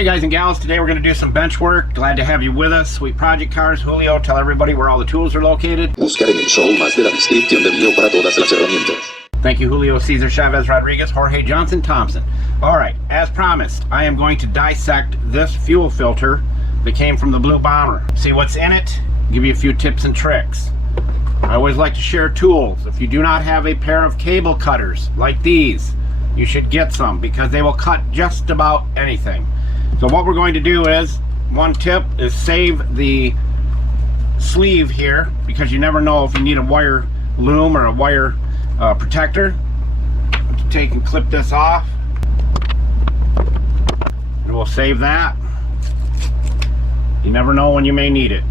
Hey guys and gals, today we're going to do some bench work. Glad to have you with us. Sweet Project Cars. Julio, tell everybody where all the tools are located. Buscar en el show más de la descripción del video para todas las herramientas. Thank you, Julio Cesar Chavez Rodriguez, Jorge Johnson Thompson. Alright, as promised, I am going to dissect this fuel filter that came from the Blue Bomber. See what's in it, give you a few tips and tricks. I always like to share tools. If you do not have a pair of cable cutters like these, you should get some because they will cut just about anything. So what we're going to do is, one tip is save the sleeve here because you never know if you need a wire loom or a wire protector. Take and clip this off and we'll save that. You never know when you may need it.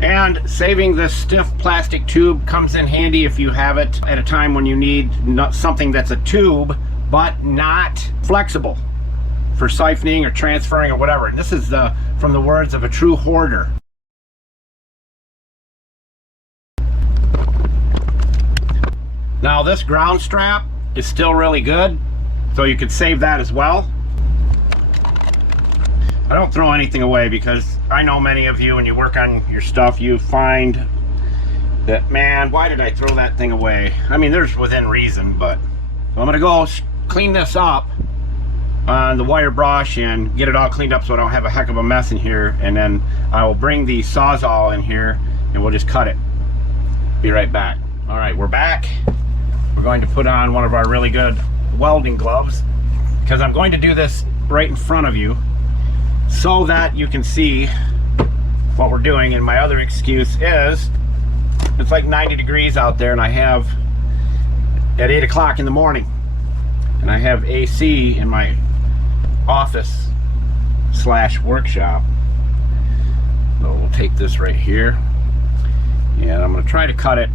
And saving this stiff plastic tube comes in handy if you have it at a time when you need something that's a tube but not flexible for siphoning or transferring or whatever. And this is from the words of a true hoarder. Now this ground strap is still really good, so you could save that as well. I don't throw anything away because I know many of you, when you work on your stuff, you find that, man, why did I throw that thing away? I mean, there's within reason, but I'm gonna go clean this up on the wire brush and get it all cleaned up so I don't have a heck of a mess in here, and then I will bring the Sawzall in here and we'll just cut it. Be right back. All right, we're back. We're going to put on one of our really good welding gloves because I'm going to do this right in front of you so that you can see what we're doing. And my other excuse is it's like 90 degrees out there and I have at 8 o'clock in the morning and I have AC in my office / workshop. So we'll take this right here and I'm going to try to cut it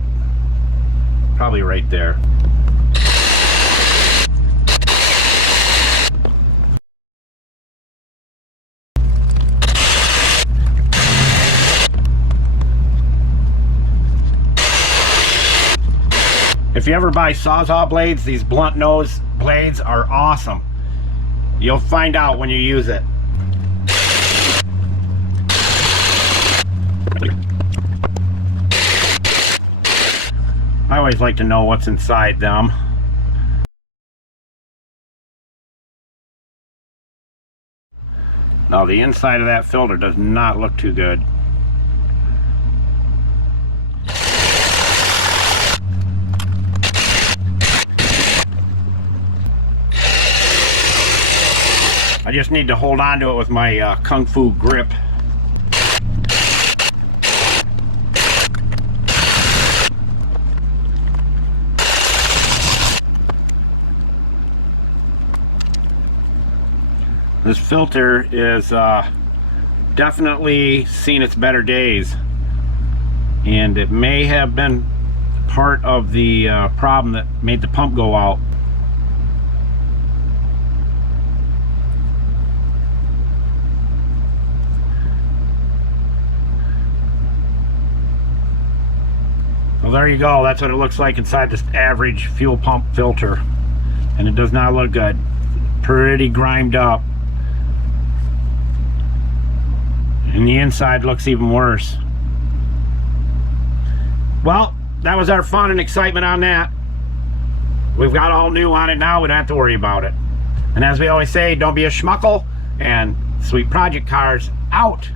probably right there. If you ever buy Sawzall blades, these blunt nose blades are awesome. You'll find out when you use it. I always like to know what's inside them. Now the inside of that filter does not look too good. I just need to hold on to it with my Kung Fu grip. This filter is definitely seen its better days, and it may have been part of the problem that made the pump go out. Well, there you go. That's what it looks like inside this average fuel pump filter, and it does not look good. Pretty grimed up, and the inside looks even worse. Well, that was our fun and excitement on that. We've got all new on it now. We don't have to worry about it. And as we always say, don't be a schmuckle, and Sweet Project Cars out.